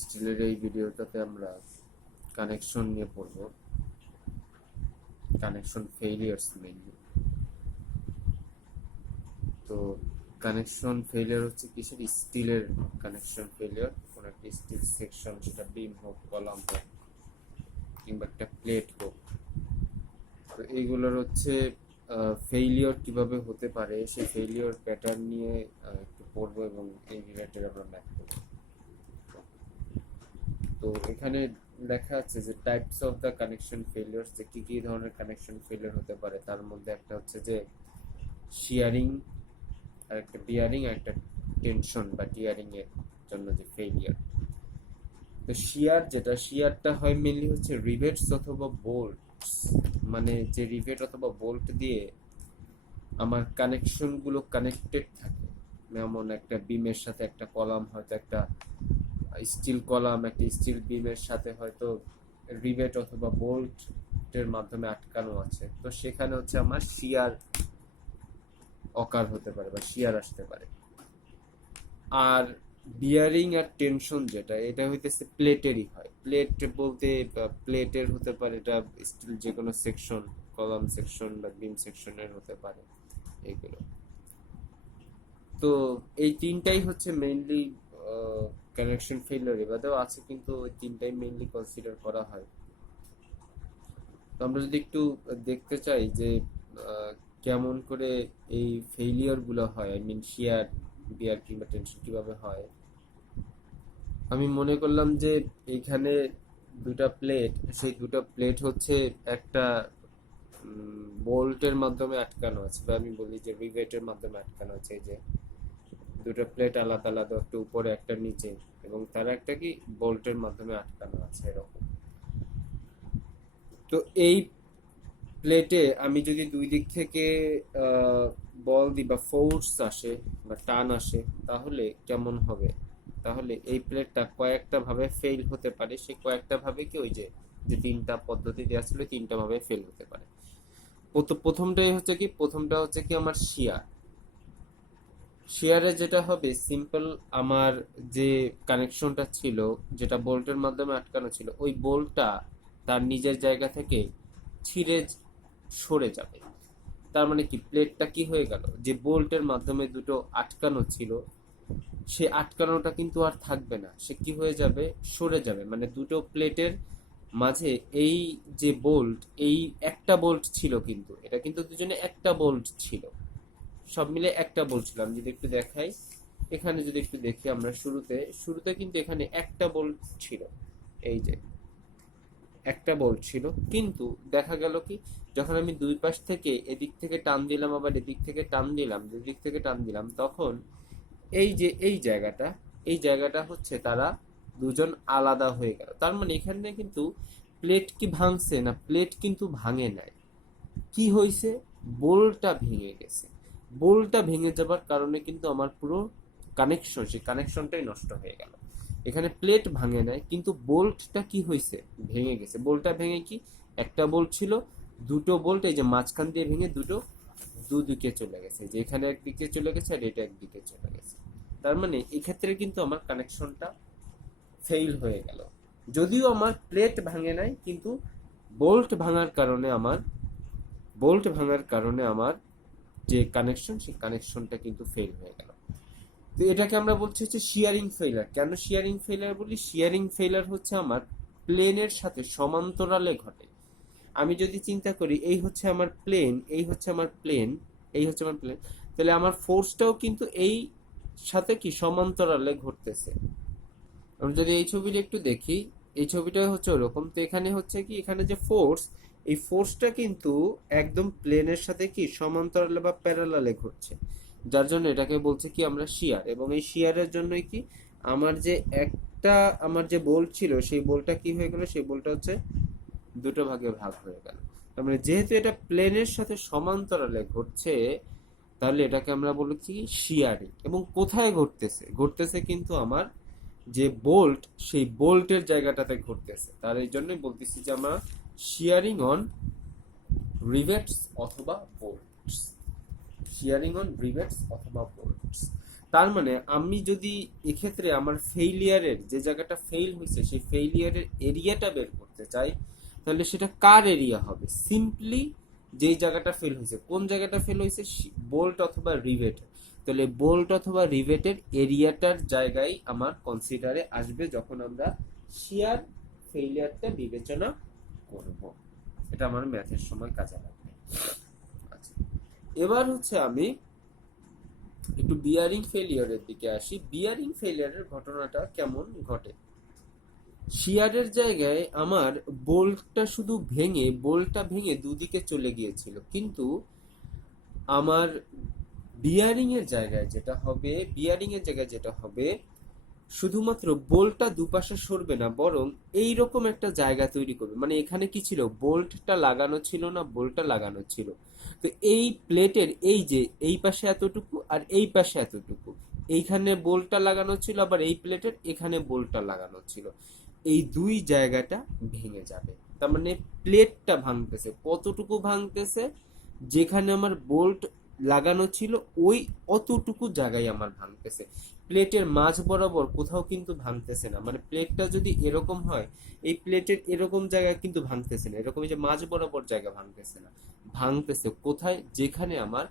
স্টিলের এই ভিডিওটাতে আমরা কানেকশন নিয়ে পড়ব, কানেকশন ফেইলিয়ার্স মেইনলি। তো কানেকশন ফেইলিয়ার হচ্ছে কিসের? স্টিলের কানেকশন ফেইলিয়ার। কোন একটা স্টিল সেকশন, সেটা বিম হোক, কলাম হোক, কিংবা একটা প্লেট হোক, তো এইগুলোর হচ্ছে ফেইলিয়ার কিভাবে হতে পারে সেই ফেইলিয়ার প্যাটার্ন নিয়ে একটু পড়বো এবং এই রিলেটেড আমরা ম্যাথ করবো। তো এখানে লেখা আছে যে types of the connection failures, যে কি কি ধরনের কানেকশন ফেলিয়ার হতে পারে। তার মধ্যে একটা হচ্ছে যে শিয়ারিং, আর একটা বিয়ারিং, আর একটা টেনশন বা টিয়ারিং এর জন্য যে ফেলিয়ার। তো শিয়ারটা হয় মেনলি হচ্ছে রিভেটস অথবা বোল্টস, মানে যে রিভেট অথবা বোল্ট দিয়ে আমার কানেকশন গুলো কানেক্টেড থাকে। যেমন একটা বিমের সাথে একটা কলাম, হয়তো একটা স্টিল কলাম একটা স্টিল বিমের সাথে হয়তো রিভেট অথবা বোল্টের মাধ্যমে আটকানো আছে, তো সেখানে হচ্ছে আমার শিয়ার অকার হতে পারে বা শিয়ার আসতে পারে। আর বিয়ারিং আর টেনশন যেটা, এটা হইতেছে প্লেটেরই হয়। প্লেট বলতে প্লেটের হতে পারে, এটা স্টিল যে কোনো সেকশন, কলাম সেকশন বা বিম সেকশনের হতে পারে এগুলো। তো এই তিনটাই হচ্ছে মেইনলি কানেকশন ফেলিয়ার। এবারেও আছে, কিন্তু ওই তিনটাই মেইনলি কনসিডার করা হয়। তো আমরা যদি একটু দেখতে চাই যে আহ, কেমন করে এই ফেলিয়ার গুলো হয়, আই মিন শিয়ার, বিয়ার কিংবা টেনশন কিভাবে হয়। আমি মনে করলাম যে এইখানে দুটা প্লেট, সেই দুটো প্লেট হচ্ছে একটা বোল্টের মাধ্যমে আটকানো আছে, বা আমি বলি যে রিভেটের মাধ্যমে আটকানো আছে। এই যে দুটো প্লেট আলাদা আলাদা, একটা উপরে একটা নিচে, এবং তারা একটা কি বোল্টের মাধ্যমে আটকানো আছে এরকম। তো এই প্লেটে আমি যদি দুই দিক থেকে বল দিই বা ফোর্স আসে বা টান আসে, তাহলে কেমন হবে? তাহলে এই প্লেটটা কয়েকটা ভাবে ফেল হতে পারে। সে কয়েকটা ভাবে কি, ওই যে যে তিনটা পদ্ধতি দেওয়া ছিল, তিনটা ভাবে ফেল হতে পারে। প্রথমটা হচ্ছে কি আমার শিয়ার। শিয়ারে যেটা হবে সিম্পল, আমার যে কানেকশনটা ছিল, যেটা বোল্টের মাধ্যমে আটকানো ছিল, ওই বোল্টটা তার নিজের জায়গা থেকে ছিঁড়ে সরে যাবে। তার মানে কি, প্লেটটা কি হয়ে গেল, যে বোল্টের মাধ্যমে দুটো আটকানো ছিল, সে আটকানোটা কিন্তু আর থাকবে না, সে কি হয়ে যাবে, সরে যাবে। মানে দুটো প্লেটের মাঝে এই যে বোল্ট, এই একটা বোল্ট ছিল, কিন্তু এটা কিন্তু দুজনে একটা বোল্ট ছিল, সব মিলে একটা বোল্ট ছিল। আমি যদি একটু দেখাই, এখানে যদি একটু দেখি আমরা, শুরুতে শুরুতে কিন্তু এখানে একটা বোল্ট ছিল। এই যে একটা বোল্ট ছিল, কিন্তু দেখা গেল কি, যখন আমি দুই পাশ থেকে এদিক থেকে টান দিলাম, আবার এদিক থেকে টান দিলাম, দুদিক থেকে টান দিলাম, তখন এই যে এই জায়গাটা হচ্ছে তারা দুজন আলাদা হয়ে গেল। তার মানে এখানে কিন্তু প্লেট কি ভাঙছে না, প্লেট কিন্তু ভাঙে নাই। কি হয়েছে, বোল্টটা ভেঙে গেছে। বোল্টটা ভেঙে যাবার কারণে কিন্তু আমার পুরো কানেকশন, সেই কানেকশনটাই নষ্ট হয়ে গেল। এখানে প্লেট ভাঙে নাই, কিন্তু বোল্টটা কি হয়েছে, ভেঙে গেছে। বোল্টটা ভেঙে কি, একটা বোল্ট ছিল, দুটো বোল্ট এই যে মাঝখান দিয়ে ভেঙে দুটো দুদিকে চলে গেছে, যে এখানে একদিকে চলে গেছে আর এটা একদিকে চলে গেছে। তার মানে এক্ষেত্রে কিন্তু আমার কানেকশনটা ফেইল হয়ে গেল। যদিও আমার প্লেট ভাঙে নাই, কিন্তু বোল্ট ভাঙার কারণে আমার বোল্ট ভাঙার কারণে আমার যে কানেকশন, সেই কানেকশনটা কিন্তু ফেল হয়ে গেল। তো এটাকে আমরা বলছি হচ্ছে শিয়ারিং ফেইলার। কেন শিয়ারিং ফেইলার বলি? শিয়ারিং ফেইলার হচ্ছে আমার প্লেনের সাথে সমান্তরালে ঘটে। আমি যদি চিন্তা করি, এই হচ্ছে আমার প্লেন, এই হচ্ছে আমার প্লেন, এই হচ্ছে আমার প্লেন, তাহলে আমার ফোর্সটাও কিন্তু এই সাথে কি সমান্তরালে ঘটতেছে। আমরা যদি এই ছবিটা একটু দেখি, এই ছবিটা হচ্ছে ওরকম। তো এখানে হচ্ছে কি, এখানে যে ফোর্স, এই ফোর্সটা কিন্তু একদম প্লেনের সাথে কি সমান্তরালে বা প্যারালালে ঘটছে, যার জন্য এটাকে বলছে কি আমরা শিয়ার। এবং এই শিয়ারের জন্যই কি, আমার যে একটা আমার যে বোল্ট ছিল, সেই বোল্টটা কি হয়ে গেল, সেই বোল্টটা হচ্ছে দুটো ভাগে ভাগ হয়ে গেল। তার মানে যেহেতু এটা প্লেনের সাথে সমান্তরালে ঘটছে, তাহলে এটাকে আমরা বলেছি শিয়ারিং। এবং কোথায় ঘটতেছে, ঘটতেছে কিন্তু আমার যে বোল্ট, সেই বোল্টের জায়গাটাতে ঘটতেছে। তার এই জন্যই বলতেছি যে আমরা শিয়ারিং অন রিভেটস অথবা বোল্টস, শিয়ারিং অন রিভেটস অথবা বোল্টস। তার মানে আমি যদি এক্ষেত্রে আমার ফেইলিয়ারের যে জায়গাটা ফেইল হয়েছে সেই ফেইলিয়ারের এরিয়াটা বের করতে চাই, তাহলে সেটা কার এরিয়া হবে? সিম্পলি যেই জায়গাটা ফেল হয়েছে। কোন জায়গাটা ফেল হয়েছে? বোল্ট অথবা রিভেট। তাহলে বোল্ট অথবা রিভেটের এরিয়াটার জায়গায় আমার কনসিডারে আসবে যখন আমরা শিয়ার ফেইলিয়ারটা বিবেচনা করব। এটা আমার ম্যাথের সময় কাজে লাগবে। আচ্ছা, এবার হচ্ছে আমি একটু বিয়ারিং ফেলিয়ারের দিকে আসি। বিয়ারিং ফেলিয়ারের ঘটনাটা কেমন ঘটে? শিয়ারের জায়গায় আমার বোল্টটা ভেঙে দুদিকে চলে গিয়েছিল, কিন্তু আমার বিয়ারিং এর জায়গায় যেটা হবে শুধুমাত্র বোল্টটা দুপাশে সরবে না, বরং এই রকম একটা জায়গা তৈরি করবে। মানে এখানে কি ছিল? বোল্টটা লাগানো ছিল না, বোল্টটা লাগানো ছিল। তো এই প্লেটের এই যে এই পাশে এতটুকু আর এই পাশে এতটুকু, এইখানে বোল্টটা লাগানো ছিল, আবার এই প্লেটের এখানে বোল্টটা লাগানো ছিল, এই দুই জায়গাটা ভেঙে যাবে। তার মানে প্লেটটা ভাঙতেছে। কতটুকু ভাঙতেছে? যেখানে আমার বোল্ট লাগানো ছিল ওই অতটুকু জায়গায় আমার ভাঙতেছে। প্লেটের মাঝ বরাবর কোথাও কিন্তু ভাঙতেছে না। মানে প্লেটটা যদি এরকম হয়, এই প্লেটের এরকম জায়গায় কিন্তু ভাঙতেছে না, এরকম যে মাঝ বরাবর জায়গা ভাঙতেছে না, ভাঙতেছে কোথায়? যেখানে আমার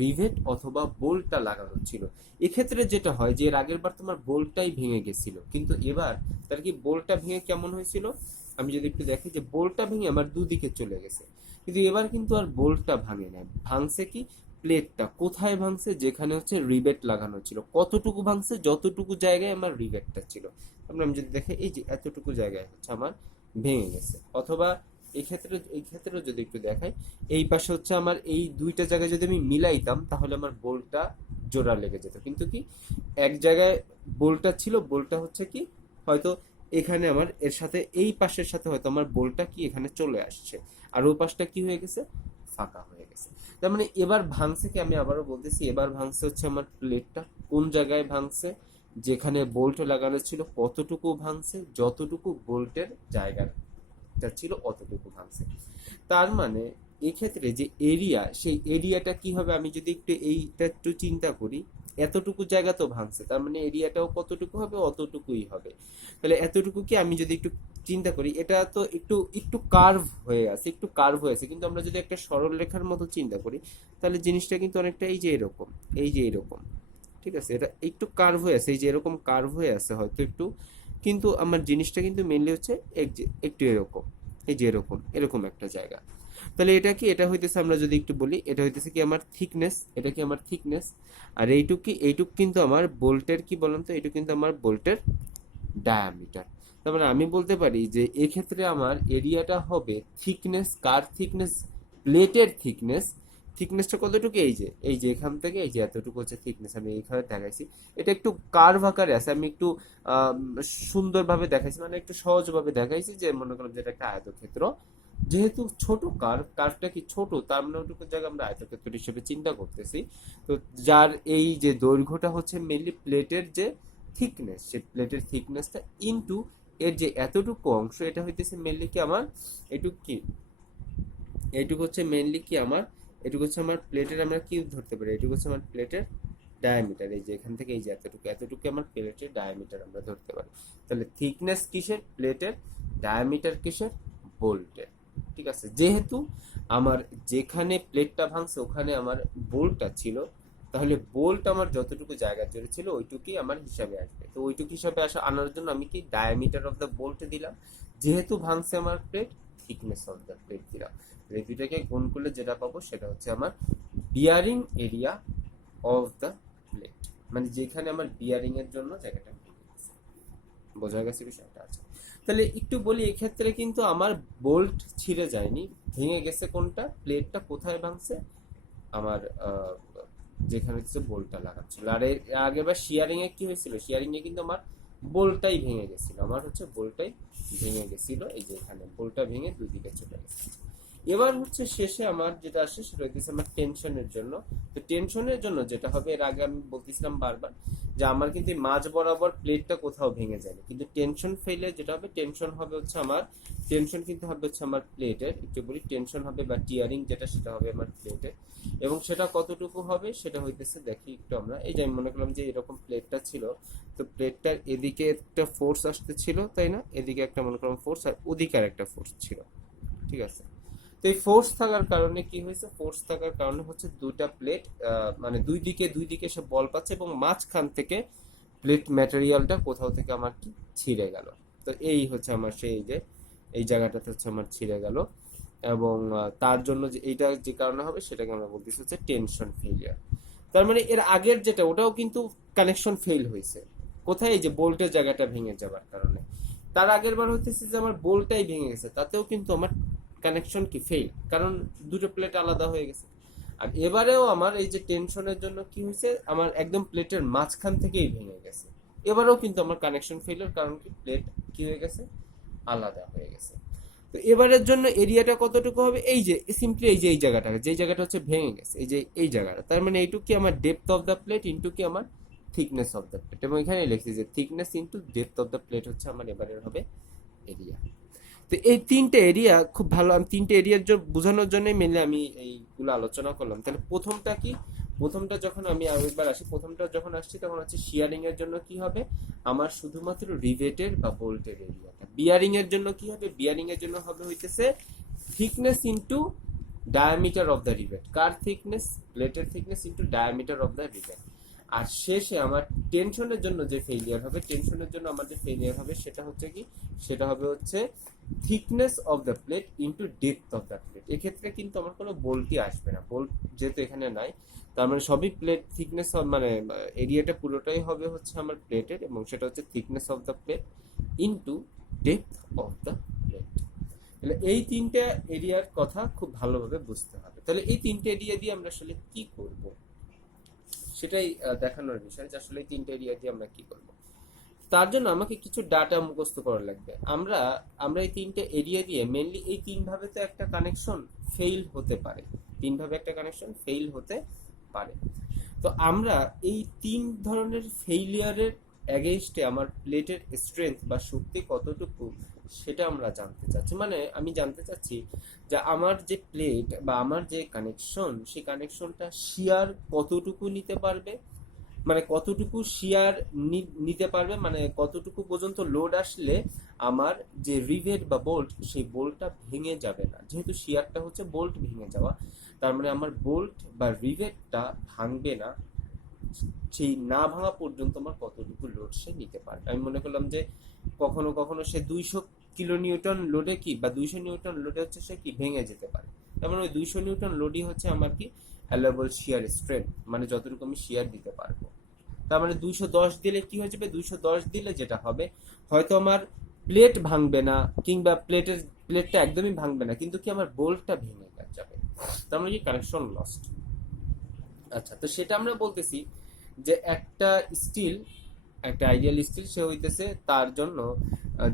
রিভেট অথবা বোল্টটা লাগানো ছিল। এক্ষেত্রে যেটা হয় যে এর আগের বার তোমার বোল্টটাই ভেঙে গেছিল, কিন্তু এবার তার কি বোল্টটা ভেঙে কেমন হয়েছিল? আমি যদি একটু দেখি যে বোল্টটা ভেঙে আমার দুদিকে চলে গেছে, কিন্তু এবার কিন্তু আর বোল্টটা ভাঙে না, ভাঙছে কি? প্লেটটা। কোথায় ভাঙছে? যেখানে হচ্ছে রিবেট লাগানো ছিল। কতটুকু ভাঙছে? যতটুকু জায়গায় আমার রিবেটটা ছিল। তারপরে আমি যদি দেখি এই যে এতটুকু জায়গায় হচ্ছে আমার ভেঙে গেছে। অথবা এই ক্ষেত্রে যদি একটু দেখাই, এই পাশে হচ্ছে আমার এই দুইটা জায়গায় যদি আমি মিলাইতাম তাহলে আমার বোল্টটা জোড়া লেগে যেত, কিন্তু কি এক জায়গায় বোল্টটা ছিল, বোল্টটা হচ্ছে কি হয়তো এখানে আমার এর সাথে এই পাশের সাথে হয়তো আমার বোল্টটা কি এখানে চলে আসছে, আর ওই পাশটা কি হয়ে গেছে? ফাঁকা হয়ে গেছে। তার মানে এবার ভাঙছে কি? আমি আবারও বলতেছি, এবার ভাঙছে হচ্ছে আমার প্লেটটা। কোন জায়গায় ভাঙছে? যেখানে বোল্ট লাগানো ছিল। কতটুকু ভাঙছে? যতটুকু বোল্টের জায়গাটা ছিল অতটুকু ভাঙছে। তার মানে এক্ষেত্রে যে এরিয়া, সেই এরিয়াটা কি হবে? আমি যদি একটু চিন্তা করি, এতটুকু জায়গা তো ভাঙছে, তার মানে এরিয়াটাও কতটুকু হবে? অতটুকুই হবে। তাহলে এতটুকু কি আমি যদি একটু চিন্তা করি, এটা তো একটু একটু কার্ভ হয়ে আছে, কিন্তু আমরা যদি একটা সরল রেখার মতো চিন্তা করি তাহলে জিনিসটা কিন্তু অনেকটা এই যে এরকম, ঠিক আছে? এটা একটু কার্ভ হয়ে আছে, এই যে এরকম কার্ভ হয়ে আছে হয়তো একটু, কিন্তু আমার জিনিসটা কিন্তু মেনলি হচ্ছে একটু এরকম, এই যে এরকম একটা জায়গা। তাহলে এটা কি? এটা হইতেছে, আমরা যদি একটু বলি, এটা হইতেছে কি আমার থিকনেস, এটা কি আমার থিকনেস। আর এইটুক কিন্তু আমার বোল্টের কি বলুন তো, এইটুক কিন্তু আমার বোল্টের ডায়ামিটার। তার মানে আমি বলতে পারি যে এক্ষেত্রে আমার এরিয়াটা হবে থিকনেস। কার থিকনেস? প্লেটের থিকনেস। থিকনেসটা কতটুকু? এই যে এখান থেকে এই যে এতটুকু হচ্ছে থিকনেস। আমি এইভাবে দেখাইছি, এটা একটু কার্ভ আকারে আছে, আমি একটু আহ, সুন্দরভাবে দেখাইছি, মানে একটু সহজভাবে দেখাইছি, যে মনে করলাম যেটা একটা আয়তক্ষেত্র। যেহেতু ছোট কার্ভটা কি ছোট, তার মানে ওটুকু জায়গা আমরা আয়তক্ষেত্র হিসেবে চিন্তা করতেছি। তো যার এই যে দৈর্ঘ্যটা হচ্ছে মেনলি প্লেটের যে থিকনেস, সেই প্লেটের থিকনেসটা ইনটু এর যে এতটুকু অংশ, এটা হইতেছে মেনলি কি আমার এটুকু কি এইটুকু হচ্ছে মেনলি কি আমার এটুকু হচ্ছে আমার প্লেটের, আমরা কি ধরতে পারি, এটুকু হচ্ছে আমার প্লেটের ডায়ামিটার। এই যে এখান থেকে এই যে এতটুকু আমার প্লেটের ডায়ামিটার আমরা ধরতে পারি। তাহলে থিকনেস কিসের? প্লেটের। ডায়ামিটার কিসের? বোল্টের। ঠিক আছে, যেহেতু আমার যেখানে প্লেটটা ভাঙছে ওখানে আমার বোল্টটা ছিল, তাহলে বোল্ট আমার যতটুকু জায়গা জুড়ে ছিল ওইটুকুই আমার হিসাবে আসবে। তো ওইটুকু হিসাবে আনার জন্য আমি কি ডায়ামিটার অফ দ্য বোল্ট দিলাম, যেহেতু ভাঙছে আমার plate, thickness of the plate দিলাম। এই দুইটাকে গুণ করলে যেটা পাবো সেটা হচ্ছে আমার bearing area of the plate, মানে যেখানে আমার বিয়ারিং এর জন্য জায়গাটা ভেঙে গেছে। বোঝা গেছে বিষয়টা? আছে। তাহলে একটু বলি, এক্ষেত্রে কিন্তু আমার বোল্ট ছিঁড়ে যায়নি, ভেঙে গেছে কোনটা? প্লেটটা। কোথায় ভাঙছে? আমার যেখানে হচ্ছে বোল্টটা লাগাচ্ছিল। আর এর আগেরবার শিয়ারিং এ কি হয়েছিল? শিয়ারিং এ কিন্তু আমার বোল্টটাই ভেঙে গেছিল, আমার হচ্ছে বোল্টটাই ভেঙে গেছিল। এই যে এখানে বোল্টটা ভেঙে দুই দিকে চলে গেছে। এবার হচ্ছে শেষে আমার যেটা আসে সেটা হচ্ছে আমার টেনশনের জন্য। তো টেনশনের জন্য যেটা হবে, এর আগে আমি বলতেছিলাম বারবার যে আমার কিন্তু এই মাঝ বরাবর প্লেটটা কোথাও ভেঙে যায়নি, কিন্তু টেনশন ফেলে যেটা হবে, টেনশন হবে হচ্ছে আমার, টেনশন কিন্তু হবে হচ্ছে আমার প্লেটের, একটু বলি টেনশন হবে বা টিয়ারিং যেটা, সেটা হবে আমার প্লেটের। এবং সেটা কতটুকু হবে সেটা হইতেছে, দেখি একটু আমরা, এই যে আমি মনে করলাম যে এরকম প্লেটটা ছিল, তো প্লেটটার এদিকে একটা ফোর্স আসতে ছিল, তাই না, এদিকে একটা মনে করলাম ফোর্স, আর ওদিকে আর একটা ফোর্স ছিল, ঠিক আছে। তো এই ফোর্স থাকার কারণে কি হয়েছে, ফোর্স থাকার কারণে হচ্ছে দুইটা প্লেট, মানে দুই দিকে সে বল পাচ্ছে, এবং মাঝখান থেকে প্লেট ম্যাটেরিয়ালটা কোথাও থেকে আমার কি ছিঁড়ে গেল। তো এই হচ্ছে আমার সেই যে এই জায়গাটাতে হচ্ছে আমার ছিঁড়ে গেল, এবং তার জন্য যে এইটা যে কারণে হবে সেটাকে আমরা বলতেছি হচ্ছে টেনশন ফেলিয়ার। তার মানে এর আগের যেটা ওটাও কিন্তু কানেকশন ফেল হয়েছে, কোথায়, এই যে বোল্টের জায়গাটা ভেঙে যাবার কারণে। তার আগের বার হইতেছে যে আমার বোল্টটাই ভেঙে গেছে, তাতেও কিন্তু আমার কানেকশন কি ফেল, কারণ দুটো প্লেট আলাদা হয়ে গেছে। আর এবারেও আমার এই যে টেনশনের জন্য কি হয়েছে, আমার একদম প্লেটের মাঝখান থেকেই ভেঙে গেছে। এবারেও কিন্তু আমার কানেকশন ফেলের কারণ কি, প্লেট কি হয়ে গেছে, আলাদা হয়ে গেছে। তো এবারের জন্য এরিয়াটা কতটুকু হবে, এই যে সিম্পলি এই যে এই জায়গাটা, যে জায়গাটা হচ্ছে ভেঙে গেছে, এই যে এই জায়গাটা, তার মানে এইটুকু কি আমার depth of the plate into কি আমার থিকনেস অফ দ্য প্লেট, এবং এখানে লিখছি যে thickness into depth of the plate হচ্ছে আমার এবারের হবে এরিয়া। তো এই তিনটে এরিয়া খুব ভালো, আমি তিনটে এরিয়ার বোঝানোর জন্যই মেনলি আমি এইগুলো আলোচনা করলাম। তাহলে প্রথমটা কি, প্রথমটা যখন আমি আরেকবার আসি, প্রথমটা যখন আসছি তখন হচ্ছে শিয়ারিং এর জন্য কি হবে, আমার শুধুমাত্র রিভেটের বা বোল্টের এরিয়াটা। বিয়ারিং এর জন্য কি হবে, বিয়ারিং এর জন্য হবে হইতেছে thickness into diameter of the rivet, কার থিকনেস, প্লেটের thickness into diameter of the rivet. আর শেষে আমার টেনশনের জন্য যে ফেলিয়ার হবে, টেনশনের জন্য আমার যে ফেলিয়ার হবে সেটা হচ্ছে কি, সেটা হবে হচ্ছে thickness of the plate into depth of the plate. এক্ষেত্রে কিন্তু আমার কোনো বোল্টই আসবে না, বোল্ট যেহেতু এখানে নাই, তার মানে সবই প্লেট থিকনেস, মানে এরিয়াটা পুরোটাই হবে হচ্ছে আমার প্লেটের, এবং সেটা হচ্ছে thickness of the plate into depth of the plate. তাহলে এই তিনটা এরিয়ার কথা খুব ভালোভাবে বুঝতে হবে। তাহলে এই তিনটে এরিয়া দিয়ে আমরা আসলে কি করব, সেটাই দেখানোর বিষয় যে আসলে এই তিনটে এরিয়া দিয়ে আমরা কি করব। তার জন্য আমাকে কিছু ডাটা মুখস্থ করা লাগবে। আমরা আমরা এই তিনটে এরিয়া দিয়ে মেনলি এই তিন ভাবে তো একটা কানেকশন ফেইল হতে পারে, তিন ভাবে একটা কানেকশন ফেইল হতে পারে। তো আমরা এই তিন ধরনের ফেইলিয়ারের অ্যাগেইনস্টে আমার প্লেটের স্ট্রেংথ বা শক্তি কতটুকু সেটা আমরা জানতে চাচ্ছি। মানে আমি জানতে চাচ্ছি যে আমার যে প্লেট বা আমার যে কানেকশন, সেই কানেকশনটা শিয়ার কতটুকু নিতে পারবে, মানে কতটুকু শিয়ার নিতে পারবে, মানে কতটুকু পর্যন্ত লোড আসলে আমার যে রিভেট বা বোল্ট, সেই বোল্টটা ভেঙে যাবে না। যেহেতু শিয়ারটা হচ্ছে বোল্ট ভেঙে যাওয়া, তার মানে আমার বোল্ট বা রিভেটটা ভাঙবে না, সেই না ভাঙা পর্যন্ত আমার কতটুকু লোড সে নিতে পারবে। আমি মনে করলাম যে কখনো কখনো সে 200 কিলো নিউটন লোডে কি, বা 200 নিউটন লোডে হচ্ছে সে কি ভেঙে যেতে পারে। তার মানে ওই 200 নিউটন লোডই হচ্ছে আমার কি অ্যালাবল শিয়ার স্ট্রেংথ, মানে যতটুকু আমি শিয়ার দিতে পারবো। তার মানে 210 দিলে কি হয়ে যাবে, 210 দিলে যেটা হবে, হয়তো আমার প্লেট ভাঙবে না, কিংবা প্লেটটা একদমই ভাঙবে না, কিন্তু কি আমার বোল্টটা ভেঙে যাবে, তার মানে কি কানেকশন লস্ট। আচ্ছা, তো সেটা আমরা বলতেছি যে একটা স্টিল, একটা আইডিয়াল স্টিল সে হইতেছে, তার জন্য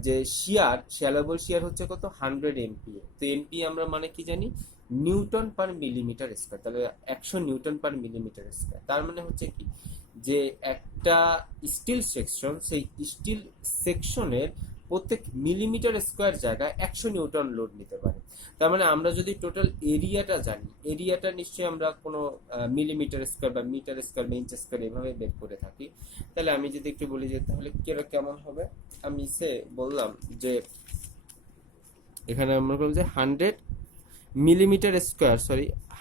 যে শিয়ার, শ্যালেবল শিয়ার হচ্ছে কত, 100 MPa। তো এমপিএ আমরা মানে কি জানি, নিউটন পার মিলিমিটার স্কোয়ার। তাহলে 100 নিউটন পার মিলিমিটার স্কোয়ার, তার মানে হচ্ছে কি যে একটা স্টিল সেকশন, সেই স্টিল সেকশনের প্রত্যেক মিলিমিটার স্কোয়ার জায়গায় 100 নিউটন লোড নিতে পারে। তার মানে আমরা যদি টোটাল এরিয়াটা জানি, এরিয়াটা নিশ্চয়ই আমরা কোনো মিলিমিটার স্কোয়ার বা মিটার স্কোয়ার বা ইঞ্চ স্কোয়ার এভাবে বের করে থাকি। তাহলে আমি যদি একটু বলি যে তাহলে কেমন হবে, আমি বললাম যে এখানে আমরা বললাম যে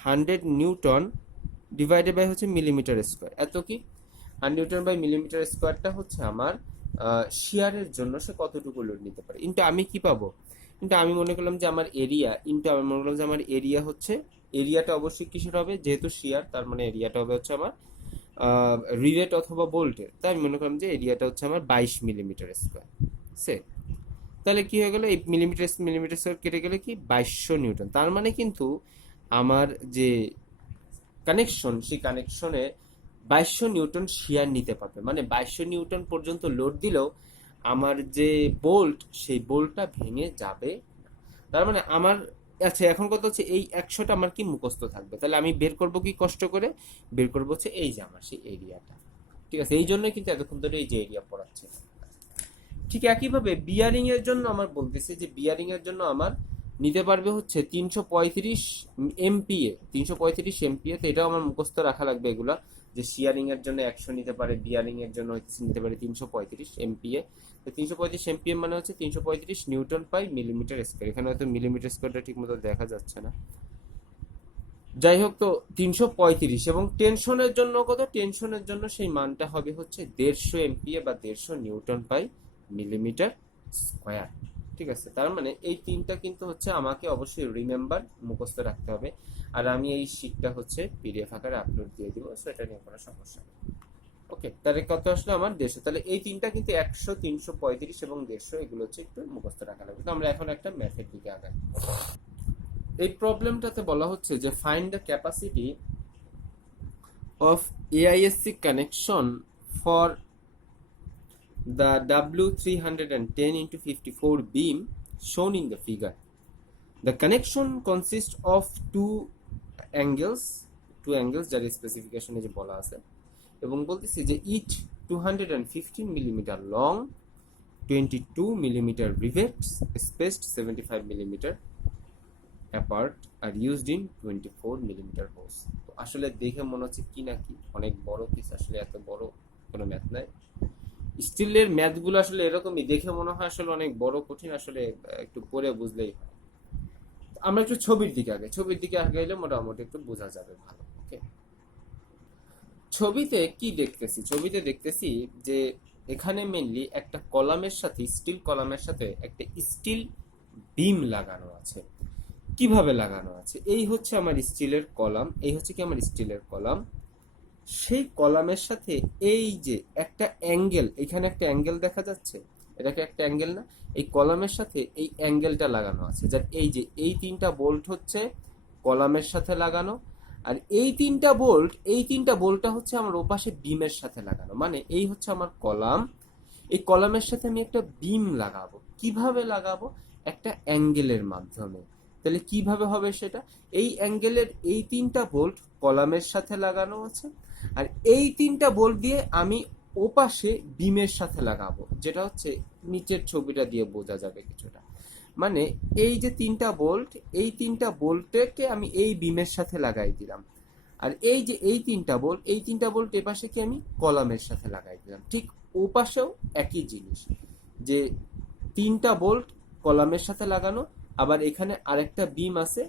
100 নিউটন ডিভাইডেড বাই হচ্ছে মিলিমিটার স্কোয়ার, এত কি 100 নিউটন বাই মিলিমিটার স্কোয়ারটা হচ্ছে আমার শিয়ারের জন্য সে কতটুকু লোড নিতে পারে। কিন্তু আমি কি পাবো, কিন্তু আমি মনে করলাম যে আমার এরিয়া, কিন্তু আমি মনে করলাম যে আমার এরিয়া হচ্ছে, এরিয়াটা অবশ্যই কিসের হবে, যেহেতু শিয়ার তার মানে এরিয়াটা হবে হচ্ছে আমার রিভেট অথবা বোল্টের। তাই আমি মনে করলাম যে এরিয়াটা হচ্ছে আমার 22 মিলিমিটার স্কোয়ার। সে তাহলে কি হয়ে গেল, এই মিলিমিটার মিলিমিটার স্কোয়ার কেটে গেলে কি 2200 নিউটন। তার মানে কিন্তু আমার যে কানেকশন, সেই কানেকশনে 2200 নিউটন শিয়ার নিতে পারবে, মানে 2200 নিউটন পর্যন্ত লোড দিলেও আমার যে বোল্ট, সেই বোল্টটা ভেঙে যাবে। তার মানে আমার আচ্ছা এখন কথা হচ্ছে এই 100টা আমার কি মুখস্থ থাকবে, তাহলে আমি বের করব কি কষ্ট করে, বের করব হচ্ছে এই যে আমার সেই এরিয়াটা। ঠিক আছে, এই জন্যই কিন্তু এতক্ষণ ধরে এই যে এরিয়া পড়াচ্ছে। ঠিক একইভাবে বিয়ারিং এর জন্য আমার বলতেছে যে বিয়ারিং এর জন্য আমার নিতে পারবে হচ্ছে 335 এমপিএ, 335 এমপিএ, তো এটাও আমার মুখস্থ রাখা লাগবে এগুলা, যে শিয়ারিং এর জন্য 100 নিতে পারে, বিয়ারিং এর জন্য হচ্ছে নিতে পারে 335 এমপিএ। তো 335 এমপিএ মানে হচ্ছে 335 নিউটন পাই মিলিমিটার স্কোয়ার, এখানে হয়তো মিলিমিটার স্কোয়ারটা ঠিক মতো দেখা যাচ্ছে না, যাই হোক। তো 335, এবং টেনশনের জন্য কত, টেনশনের জন্য সেই মানটা হবে হচ্ছে 150 এমপিএ বা 150 নিউটন পাই মিলিমিটার স্কোয়ার। ঠিক আছে, তার মানে এই তিনটা কিন্তু হচ্ছে আমাকে অবশ্যই রিমেম্বার মুখস্থ রাখতে হবে। আর আমি এই শীটটা হচ্ছে পিডিএফ আকারে আপলোড দিয়ে দিব, সো এটা নিয়ে কোনো সমস্যা নেই। ওকে, তাহলে কত আসলে আমার 150, তাহলে এই তিনটা কিন্তু 100, 335 এবং 150 এগুলো হচ্ছে একটু মুখস্থ রাখা লাগবে। তো আমরা এখন একটা ম্যাথের দিকে আগাই। এই প্রবলেমটাতে বলা হচ্ছে যে find the capacity of AISC connection for the W310 into 54 beam shown in the figure. The connection consists of two angles যার স্পেসিফিকেশনে যে বলা আছে, এবং বলতেছি যে each 215 millimeter long, 22 millimeter rivets spaced 75 millimeter apart are used in 24 millimeter holes. তো আসলে দেখে মনে হচ্ছে কি না কি অনেক বড় কিছু, আসলে এত বড় কোনো ম্যাথ নাই। স্টিলের ম্যাথগুলো আসলে এরকমই দেখে মনে হয় আসলে অনেক বড় কঠিন, আসলে একটু পরে বুঝলেই হয়। আমরা একটু ছবির দিকে আগাইলে মোটামুটি একটু বোঝা যাবে ভালো। ওকে, ছবিতে কি দেখতেছি, ছবিতে দেখতেছি যে এখানে মেইনলি একটা কলামের সাথে, স্টিল কলামের সাথে একটা স্টিল বিম লাগানো আছে। কিভাবে লাগানো আছে, এই হচ্ছে আমার স্টিলের কলাম, এই হচ্ছে কি আমার স্টিলের কলাম, সেই কলামের সাথে এই যে একটা অ্যাঙ্গেল, এখানে একটা অ্যাঙ্গেল দেখা যাচ্ছে, এটাকে একটা অ্যাঙ্গেল না, এই কলামের সাথে এই অ্যাঙ্গেলটা লাগানো আছে, যার এই যে এই তিনটা বোল্ট হচ্ছে কলামের সাথে লাগানো, আর এই তিনটা বোল্টটা হচ্ছে আমার ওপাশে বিমের সাথে লাগানো। মানে এই হচ্ছে আমার কলাম, এই কলামের সাথে আমি একটা বিম লাগাবো। কিভাবে লাগাবো, একটা অ্যাঙ্গেলের মাধ্যমে। তাহলে কিভাবে হবে সেটা, এই অ্যাঙ্গেলের এই তিনটা বোল্ট কলামের সাথে লাগানো আছে, আর এই তিনটা বোল্ট দিয়ে আমি ওপাশে বিমের সাথে লাগাবো, যেটা হচ্ছে নিচের ছবিটা দিয়ে বোঝা যাবে কিছুটা। মানে এই যে তিনটা বোল্ট, এই তিনটা বোল্টকে আমি এই বিমের সাথে লাগাই দিলাম, আর এই যে এই তিনটা বোল্ট এপাশে কি আমি কলামের সাথে লাগাই দিলাম। ঠিক ওপাশেও একই জিনিস, যে তিনটা বোল্ট কলামের সাথে লাগানো, আবার এখানে আরেকটা বিম আছে,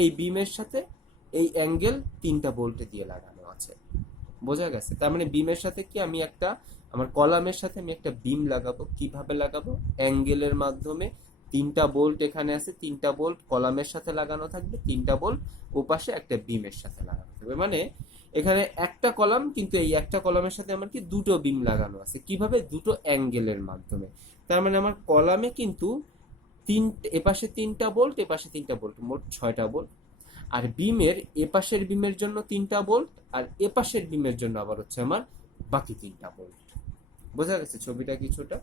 এই বিমের সাথে এই অ্যাঙ্গেল তিনটা বোল্টে দিয়ে লাগানো আছে। বোঝা গেছে, তার মানে বিমের সাথে কি আমি একটা, আমার কলামের সাথে আমি একটা বিম লাগাবো। কিভাবে লাগাবো, অ্যাঙ্গেলের মাধ্যমে। তিনটা বোল্ট এখানে আছে, তিনটা বোল্ট কলামের সাথে লাগানো থাকবে, তিনটা বোল্ট ওপাশে একটা বিমের সাথে লাগানো থাকবে। মানে এখানে একটা কলাম, কিন্তু এই একটা কলামের সাথে আমার কি দুটো বিম লাগানো আছে। কিভাবে, দুটো অ্যাঙ্গেলের মাধ্যমে। তার মানে আমার কলামে কিন্তু এপাশে তিনটা বোল্ট, এপাশে তিনটা বোল্ট, মোট 6টা বোল্ট। আর বিমের এপাশের বিমের জন্য তিনটা বোল্ট, আর এপাশের বিমের জন্য আবার হচ্ছে আমার বাকি তিনটা বোল্ট। বোঝা গেছে ছবিটা কিছুটা?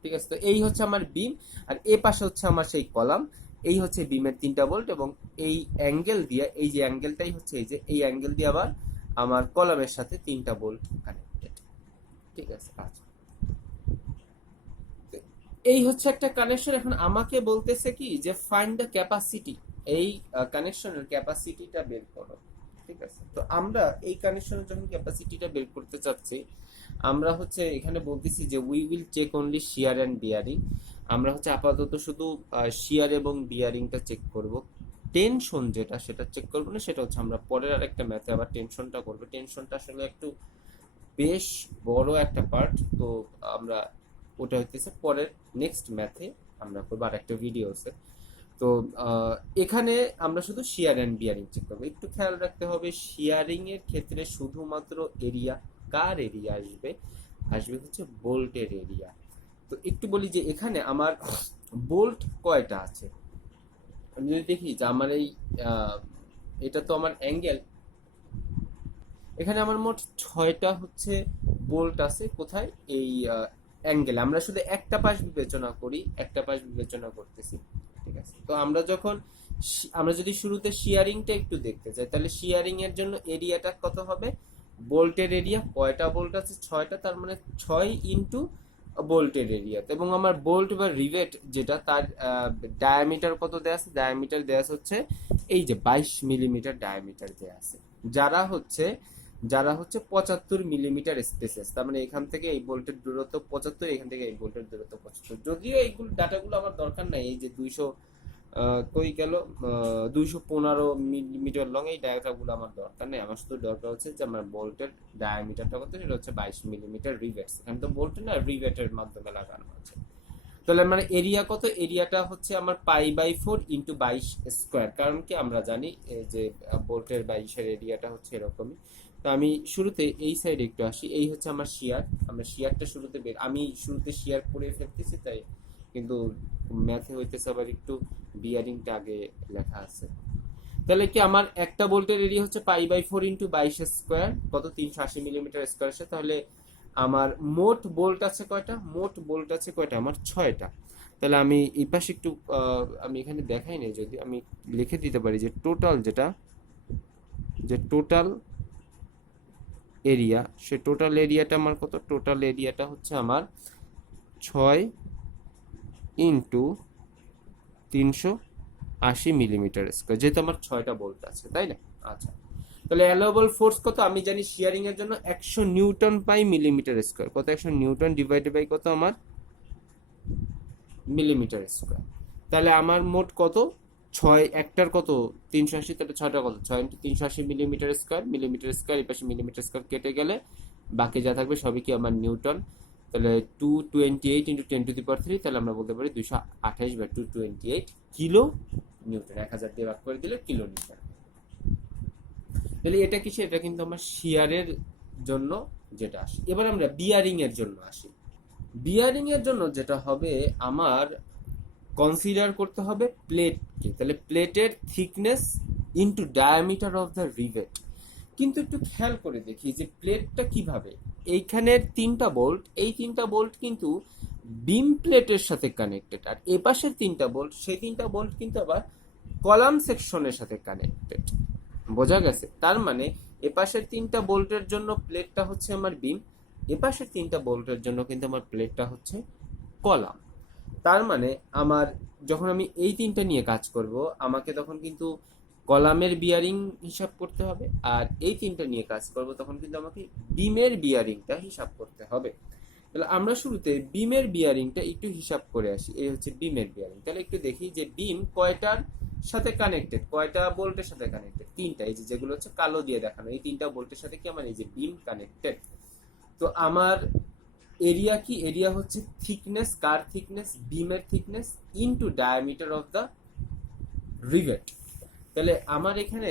ঠিক আছে, তো এই হচ্ছে আমার বিম, আর এ পাশে হচ্ছে আমার সেই কলাম। এই হচ্ছে বিমের তিনটা বোল্ট, এবং এই অ্যাঙ্গেল দিয়ে, এই যে অ্যাঙ্গেলটাই হচ্ছে এই যে এই অ্যাঙ্গেল দিয়ে আবার আমার কলামের সাথে তিনটা বোল্ট কানেক্টেড। ঠিক আছে, আচ্ছা, এই হচ্ছে একটা কানেকশন। এখন আমাকে বলতেছে কি যে ফাইন্ড দ্য ক্যাপাসিটি, এই কানেকশনের ক্যাপাসিটিটা বের করো। ঠিক আছে, তো আমরা এই কানেকশনের যখন ক্যাপাসিটিটা বের করতে চাচ্ছি, আমরা হচ্ছে এখানে বলতেছি যে we will check only shear and bearing. আমরা হচ্ছে আপাতত শুধু শিয়ার এবং বিয়ারিংটা চেক করব। টেনশন যেটা, সেটা চেক করবো না, সেটা হচ্ছে আমরা পরের আরেকটা ম্যাথে আবার টেনশনটা করবো। টেনশনটা আসলে একটু বেশ বড় একটা পার্ট, তো আমরা ওটা হইতেছে পরের নেক্সট ম্যাথে আমরা করবো, আর একটা ভিডিও আছে। তো এখানে আমরা শুধু শিয়ার অ্যান্ড বিয়ারিং চেক করবো। একটু খেয়াল রাখতে হবে, শিয়ারিং এর ক্ষেত্রে শুধুমাত্র এরিয়া, কার এরিয়া আসবে, আসবে হচ্ছে বোল্টের এরিয়া। তো একটু বলি যে এখানে আমার বোল্ট কয়টা আছে। আমি যদি দেখি যে আমার এই এটা তো আমার অ্যাঙ্গেল, এখানে আমার মোট 6টা হচ্ছে বোল্ট আছে। কোথায়, এই অ্যাঙ্গেল। আমরা শুধু একটা পাশ বিবেচনা করি, একটা পাশ বিবেচনা করতেছি। ঠিক আছে, তো আমরা যদি শুরুতে শিয়ারিংটা একটু দেখতে চাই, তাহলে শিয়ারিং এর জন্য এরিয়াটা কত হবে? বোল্টের এরিয়া কয়টা বোল্ট আছে? 6টা, তার মানে 6 ইন্টু বোল্টের এরিয়া। এবং আমার বোল্ট বা রিভেট যেটা, তার ডায়ামিটার কত দেয়া আছে? ডায়ামিটার দেয়া হচ্ছে এই যে 22 মিলিমিটার ডায়ামিটার দেয়া আছে। যারা হচ্ছে 75 মিলিমিটার স্পেসেস, তার মানে এখান থেকে এই বোল্টের দূরত্ব 75, এখান থেকে এই বোল্টের দূরত্ব 75। যদিও এইগুলো ডাটাগুলো আমার দরকার নাই, এই যে 200 কই গেল 215 মিলিমিটার লং, এই ডায়াগ্রামগুলো আমার দরকার নেই। আমার শুধু দরকার হচ্ছে যে আমার বোল্টের ডায়ামিটারটা কত, সেটা হচ্ছে 22 মিলিমিটার রিভেটস। এখানে তো বোল্ট না, রিভেটের মাধ্যমে লাগানো আছে। তাহলে মানে এরিয়া কত? এরিয়াটা হচ্ছে আমার π/4 ইন্টু 22 স্কোয়ার। কারণ কি আমরা জানি যে বোল্টের 22-এর এরিয়াটা হচ্ছে এরকমই। তো আমি শুরুতে এই সাইডে একটু আসি, এই হচ্ছে আমার শিয়ার। আমরা শিয়ারটা শুরুতে আমি শুরুতে শিয়ার করে ফেলতেছি, তাই কিন্তু ম্যাথে হইতেছে আবার একটু বিয়ারিংটা আগে লেখা আছে। তাহলে কি আমার একটা বোল্টের এরিয়া হচ্ছে π/4 ইন্টু 22 স্কোয়ার, কত? 380 মিলিমিটার স্কোয়ার আসে। তাহলে আমার মোট বোল্ট আছে কয়টা? মোট বোল্ট আছে কয়টা? আমার 6টা। তাহলে আমি এই পাশে একটু আমি এখানে দেখাই নাই, যদি আমি লিখে দিতে পারি যে টোটাল এরিয়া, সে টোটাল এরিয়াটা আমার কত? টোটাল এরিয়াটা হচ্ছে আমার 6 ইন্টু 380 মিলিমিটার স্কোয়ার, যেহেতু আমার 6টা বোল্ট আছে, তাই না? আচ্ছা, তাহলে অ্যালাউবল ফোর্স কত? আমি জানি শিয়ারিং এর জন্য 100 নিউটন পাই মিলিমিটার স্কোয়ার। কত? 100 নিউটন ডিভাইডেড বাই কত? আমার মিলিমিটার স্কোয়ার। তাহলে আমার মোট কত? 6 একটার কত? 380, তাহলে 6টা কত? 6 into 380 millimetre square. Millimetre square, এই পাশে মিলিমিটার স্কোয়ার কেটে গেলে বাকি যা থাকবে সবই কি আমার নিউটন। তাহলে 228 ইন্টু 10⁻3, তাহলে আমরা বলতে পারি 228/228 কিলো নিউটন। 1000 দিয়ে ভাগ করে দিলে কিলো নিউটন। তাহলে এটা কিসে? এটা কিন্তু আমার শিয়ারের জন্য যেটা আসে। এবার আমরা বিয়ারিং এর জন্য আসি। বিয়ারিং এর জন্য যেটা হবে, আমার কনসিডার করতে হবে প্লেটকে। তাহলে প্লেটের thickness into diameter of the rivet. কিন্তু একটু খেয়াল করে দেখি যে প্লেটটা কিভাবে, এইখানের 3টা বোল্ট, এই 3টা বোল্ট কিন্তু বিম প্লেটের সাথে কানেক্টেড, আর এপাশের 3টা বোল্ট, সেই 3টা বোল্ট কিন্তু আবার কলাম সেকশনের সাথে কানেক্টেড। বোঝা গেছে? তার মানে এপাশের 3টা বোল্টের জন্য প্লেটটা হচ্ছে আমার বিম, এপাশের 3টা বোল্টের জন্য কিন্তু আমার প্লেটটা হচ্ছে কলাম। তার মানে আমার যখন আমি এই 3টা নিয়ে কাজ করব, আমাকে তখন কিন্তু কলামের বিয়ারিং হিসাব করতে হবে, আর এই 3টা নিয়ে কাজ করব তখন কিন্তু আমাকে বিমের বিয়ারিংটা হিসাব করতে হবে। তাহলে আমরা শুরুতে বিমের বিয়ারিংটা একটু হিসাব করে আসি। এই হচ্ছে বিমের বিয়ারিং। তাহলে একটু দেখি যে বিম কয়টার সাথে কানেক্টেড, কয়টা বোল্টের সাথে কানেক্টেড? 3টা। এই যেগুলো হচ্ছে কালো দিয়ে দেখানো, এই 3টা বোল্টের সাথে কি আমার এই যে বিম কানেক্টেড। তো আমার এরিয়া কি? এরিয়া হচ্ছে থিকনেস, কার থিকনেস? বিমের thickness into diameter of the rivet. তাহলে আমার এখানে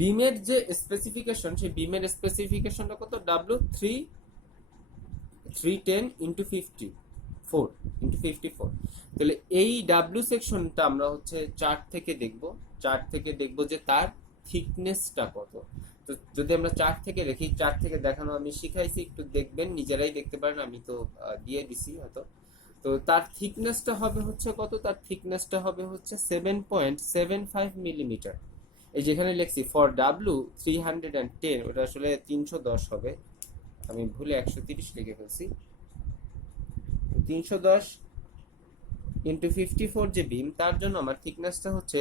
বিমের যে স্পেসিফিকেশন, সেই বিমের স্পেসিফিকেশনটা কত? W310 into 54। তাহলে এই ডাব্লিউ সেকশনটা আমরা হচ্ছে চার্ট থেকে দেখব যে তার থিকনেসটা কত। তো যদি আমরা চার্ট থেকে দেখি, চার্ট থেকে দেখানো আমি শিখাইছি, একটু দেখবেন, নিজেরাই দেখতে পারেন, আমি তো দিয়ে দিছি হয়তো। তো তার থিকনেসটা হবে হচ্ছে কত? তার থিকনেসটা হবে হচ্ছে 7.75 মিলিমিটার। এই যেখানে লিখছি ফর W310, ওটা আসলে 310 হবে, আমি ভুলে 130 লিখে ফেলছি। 310 ইন্টু 54 যে বিম, তার জন্য আমার থিকনেসটা হচ্ছে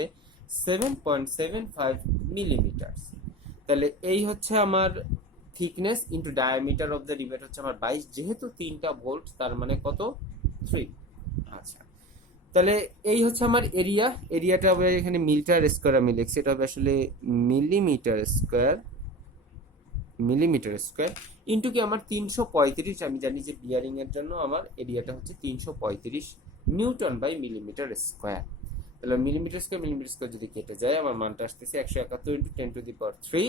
7.75 মিলিমিটার। তাহলে এই হচ্ছে আমার thickness into diameter of the rivet হচ্ছে আমার 22, যেহেতু 3টা ভোল্ট তার মানে কত? 3। আচ্ছা, তাহলে এই হচ্ছে আমার এরিয়া। এরিয়াটা হবে এখানে মিটার স্কোয়ার আমি লিখছি, এটা হবে আসলে মিলিমিটার স্কোয়ার ইন্টু কি আমার 335। আমি জানি যে বিয়ারিং এর জন্য আমার এরিয়াটা হচ্ছে 335 নিউটন বাই মিলিমিটার স্কোয়ার। তাহলে মিলিমিটার স্কোয়ার যদি কেটে যায়, আমার মানটা আসতেছে 171 ইন্টু 10⁻3,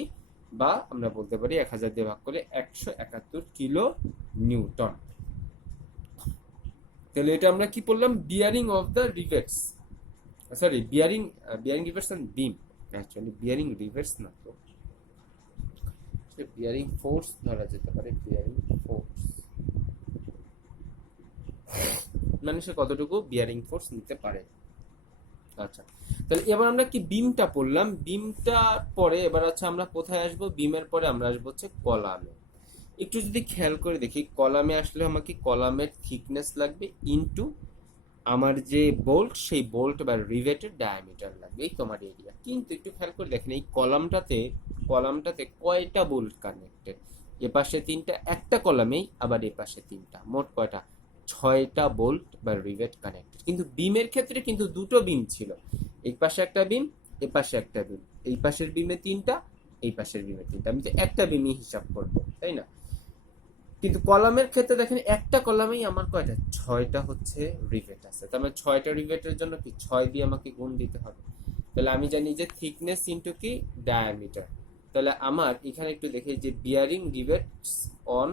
বা আমরা বলতে পারি 1000 দিয়ে ভাগ করলে 171 কিলো নিউটন। তাহলে এটা আমরা কি বললাম? Bearing of the rivets, sorry bearing rivets and beam. Actually bearing rivets না, তো বিয়ারিং ফোর্স ধরা যেতে পারে। বিয়ারিং ফোর্স মানে সে কতটুকু বিয়ারিং ফোর্স নিতে পারে। আচ্ছা, তাহলে এবার আমরা কি বিমটা পড়লাম, বিমটা পরে এবার হচ্ছে আমরা কোথায় আসবো, বিমের পরে আমরা আসবো হচ্ছে কলামে। একটু যদি খেয়াল করে দেখি, কলামে আসলে আমাকে কলামের থিকনেস লাগবে ইনটু আমার যে বোল্ট, সেই বোল্ট বা রিভেটের ডায়ামিটার লাগবে, এই তোমার এরিয়া। কিন্তু একটু খেয়াল করে দেখেন এই কলামটাতে কয়টা বোল্ট কানেক্টেড, এপাশে তিনটা, একটা কলামেই আবার এপাশে তিনটা, মোট কয়টা, ছয়টা বোল্ট বা রিভেট কানেক্টেড। কিন্তু বিমের ক্ষেত্রে কিন্তু দুটো বিম ছিল, এই পাশে একটা বিম, এ পাশে একটা বিম, এই পাশের বিমে তিনটা, এই পাশের বিমে তিনটা, আমি তো একটা বিমই হিসাব করবো, তাই না? কিন্তু কলামের ক্ষেত্রে দেখেন একটা কলামেই আমার কয়টা, ছয়টা হচ্ছে রিভেট আছে। তার মানে ছয়টা রিভেটের জন্য কি ছয় দিয়ে আমাকে গুণ দিতে হবে। তাহলে আমি জানি যে থিকনেস ইনটু কি ডায়ামিটার। তাহলে আমার এখানে একটু দেখি যে বিয়ারিং রিভেটস অন,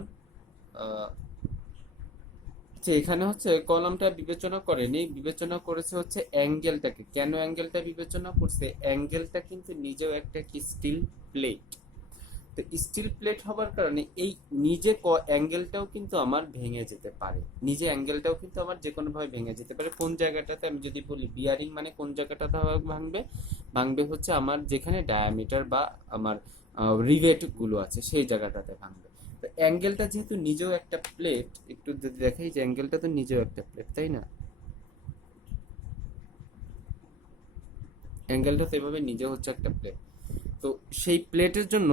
যে এখানে হচ্ছে কলামটা বিবেচনা করেনি, বিবেচনা করেছে হচ্ছে অ্যাঙ্গেলটাকে। কেন অ্যাঙ্গেলটা বিবেচনা করছে, অ্যাঙ্গেলটা কিন্তু নিজেও একটা কি স্টিল প্লেট। তো স্টিল প্লেট হবার কারণে এই নিজে অ্যাঙ্গেলটাও কিন্তু আমার ভেঙে যেতে পারে, নিজে অ্যাঙ্গেলটাও কিন্তু আমার যে কোনো ভাবে ভেঙে যেতে পারে। কোন জায়গাটাতে, আমি যদি বলি বিয়ারিং মানে কোন জায়গাটাতে ভাঙবে, ভাঙবে হচ্ছে আমার যেখানে ডায়ামিটার বা আমার রিভেট গুলো আছে সেই জায়গাটাতে ভাঙবে। তো অ্যাঙ্গেলটা যেহেতু নিজেও একটা প্লেট, একটু যদি দেখাই যে অ্যাঙ্গেলটা তো নিজেও একটা প্লেট, তাই না? অ্যাঙ্গেলটা তো এভাবে নিজে হচ্ছে একটা প্লেট। তো সেই প্লেটের জন্য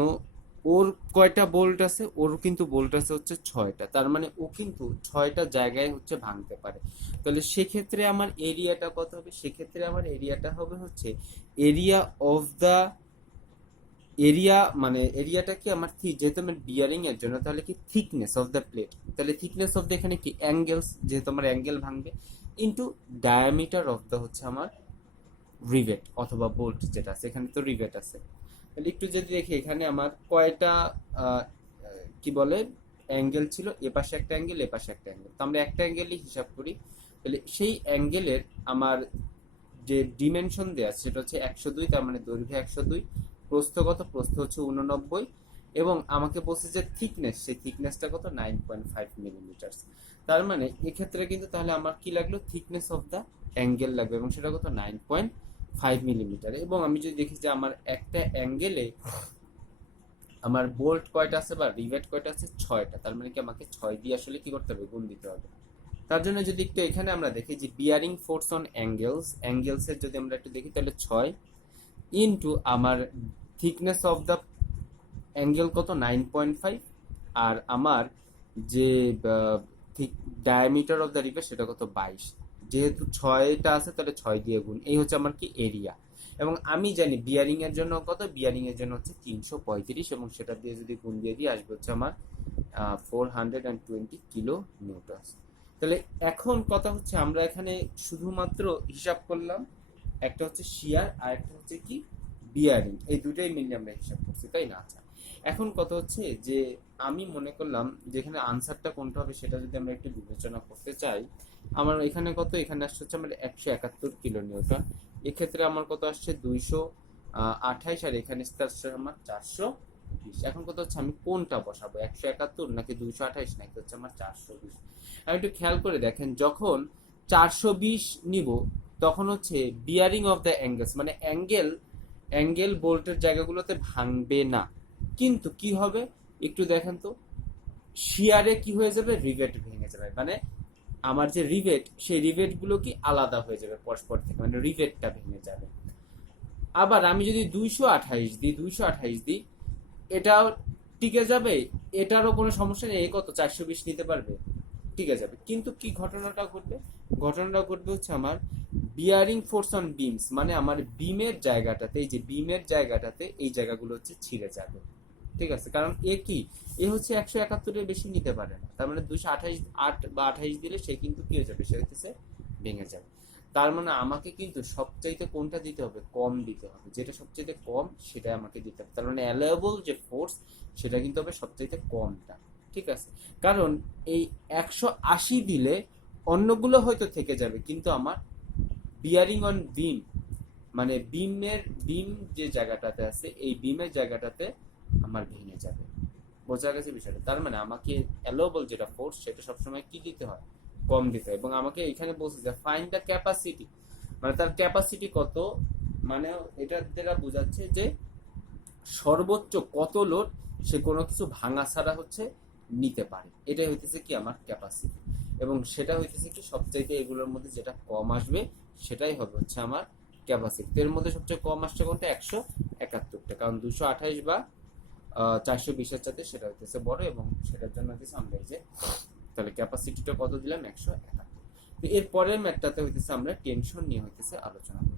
ওর কয়টা বোল্ট আছে, ওর কিন্তু বোল্ট আছে হচ্ছে ছয়টা। তার মানে ও কিন্তু ছয়টা জায়গায় হচ্ছে ভাঙতে পারে। তাহলে সেক্ষেত্রে আমার এরিয়াটা কত হবে, সেক্ষেত্রে আমার এরিয়াটা হবে হচ্ছে এরিয়া অফ দ্য, এরিয়া মানে এরিয়াটা কি আমার যেহেতু আমার বিয়ারিং এর জন্য, তাহলে কি থিকনেস অফ দ্য প্লেট, তাহলে থিকনেস অফ দ্য এখানে কি অ্যাঙ্গেলস, যেহেতু আমার অ্যাঙ্গেল ভাঙবে, ইন্টু ডায়ামিটার অফ দ্য হচ্ছে আমার রিভেট অথবা বোল্ট যেটা আছে, এখানে তো রিভেট আছে। তাহলে একটু যদি দেখি এখানে আমার কয়টা কি বলে অ্যাঙ্গেল ছিল, এ পাশে একটা অ্যাঙ্গেল, এ পাশে একটা অ্যাঙ্গেল, তো আমরা একটা অ্যাঙ্গেলই হিসাব করি। তাহলে সেই অ্যাঙ্গেলের আমার যে ডিমেনশন দেওয়া আছে সেটা হচ্ছে 102, তার মানে দৈর্ঘ্য 102, প্রস্থগত প্রস্থ হচ্ছে 89, এবং আমাকে বলছে যে থিকনেস, সেই থিকনেসটা কত, 9.5 মিলিমিটার। তার মানে এক্ষেত্রে কিন্তু তাহলে আমার কি লাগলো, থিকনেস অফ দ্য অ্যাঙ্গেল লাগবে, এবং সেটা কত, 9.5 মিলিমিটার। এবং আমি যদি দেখি যে আমার একটা অ্যাঙ্গেলে আমার বোল্ট কয়টা আছে বা রিভেট কয়টা আছে, ছয়টা, তার মানে কি আমাকে ছয় দিয়ে আসলে কি করতে হবে, গুণ দিতে হবে। তার জন্য যদি একটু এখানে আমরা দেখি যে বিয়ারিং ফোর্স অন অ্যাঙ্গেলস, অ্যাঙ্গেলসের যদি আমরা একটু দেখি তাহলে 6 ইনটু আমার থিকনেস অফ দ্য অ্যাঙ্গেল কত, 9.5, আর আমার যে ডায়ামিটার অফ দ্য রিভেট সেটা কত, 22। যেহেতু ছয়টা আছে তাহলে 6 দিয়ে গুণ, এই হচ্ছে আমার কি এরিয়া। এবং আমি জানি বিয়ারিং এর জন্য কত, বিয়ারিং এর জন্য হচ্ছে 335, এবং সেটা দিয়ে যদি গুণ দিয়ে দিই আসবে হচ্ছে আমার 420 কিলো নিউটন। তাহলে এখন কথা হচ্ছে আমরা এখানে শুধুমাত্র হিসাব করলাম, একটা হচ্ছে শিয়ার আর একটা হচ্ছে কি বিয়ারিং, এই দুটাই মিলিয়ে আমরা হিসাব করছি, তাই না? আচ্ছা, এখন কথা হচ্ছে যে আমি মনে করলাম যেখানে আনসারটা কোনটা হবে সেটা যদি আমরা একটু বিবেচনা করতে চাই, আমার এখানে কত, এখানে আসছে হচ্ছে আমার 171 কিলো নিউটন, এক্ষেত্রে আমার কত আসছে 228, আর এখানে আসছে আমার 420। এখন কথা হচ্ছে আমি কোনটা বসাবো, 171 নাকি 228 নাকি হচ্ছে আমার 420। আমি একটু খেয়াল করে দেখেন, যখন 420 নিব তখন হচ্ছে বিয়ারিং অফ দ্য অ্যাঙ্গেলস মানে অ্যাঙ্গেল বোল্টের জায়গাগুলোতে ভাঙবে না, কিন্তু কি হবে একটু দেখেন তো, শিয়ারে কি হয়ে যাবে, রিভেট ভেঙে যাবে, মানে আমার যে রিভেট সেই রিভেট গুলো কি আলাদা হয়ে যাবে পরস্পর থেকে, মানে রিভেটটা ভেঙে যাবে। আবার আমি যদি 228 দিই এটাও টিকে যাবে, এটারও কোনো সমস্যা নেই, কত 420 নিতে পারবে, টিকে যাবে। কিন্তু কি ঘটনাটা ঘটবে, ঘটনাটা ঘটবে হচ্ছে আমার বিয়ারিং ফোর্স অন বিমস, মানে আমার বিমের জায়গাটাতে, এই যে বিমের জায়গাটাতে এই জায়গাগুলো হচ্ছে ছিঁড়ে যাবে। ঠিক আছে, কারণ এ কি, এ হচ্ছে 171-এর বেশি নিতে পারে না, তার মানে 228 দিলে সে কিন্তু কি হয়ে যাবে, সে হচ্ছে ভেঙে যাবে। তার মানে আমাকে কিন্তু সবচাইতে কোনটা দিতে হবে, কম দিতে হবে, যেটা সবচাইতে কম সেটা আমাকে দিতে হবে। তার মানে অ্যালাউয়েবল যে ফোর্স সেটা কিন্তু হবে সবচাইতে কমটা। ঠিক আছে, কারণ এই 180 দিলে অন্যগুলো হয়তো থেকে যাবে, কিন্তু আমার বিয়ারিং অন বিম মানে বিম যে জায়গাটাতে আছে এই বিমের জায়গাটাতে আমার ভেঙে যাবে। বোঝা গেছে বিষয়টা? তার মানে আমাকে অ্যালাউয়েবল যেটা ফোর্স সেটা সবসময় কি দিতে হয়, কম দিতে হয়। এবং আমাকে এখানে বলছে যে ফাইন্ড দ্য ক্যাপাসিটি, মানে তার ক্যাপাসিটি কত, মানে এটা যেটা বোঝাচ্ছে যে সর্বোচ্চ কত লোড সে কোনো কিছু ভাঙা ছাড়া হচ্ছে নিতে পারে, এটাই হইতেছে কি আমার ক্যাপাসিটি। এবং সেটা হইতেছে কি সবচাইতে এগুলোর মধ্যে যেটা কম আসবে সেটাই হবে হচ্ছে আমার ক্যাপাসিটি। এর মধ্যে সবচেয়ে কম আসছে কোনটা, 171টা, কারণ 228 বা 420-এর চাইতে সেটা হইতেছে বড়, এবং সেটার জন্য হইতেছে আমরা এই যে তাহলে ক্যাপাসিটিটা কত দিলাম, 171। তো এর পরের ম্যাথটাতে হইতেছে আমরা টেনশন নিয়ে হইতেছে আলোচনা করব।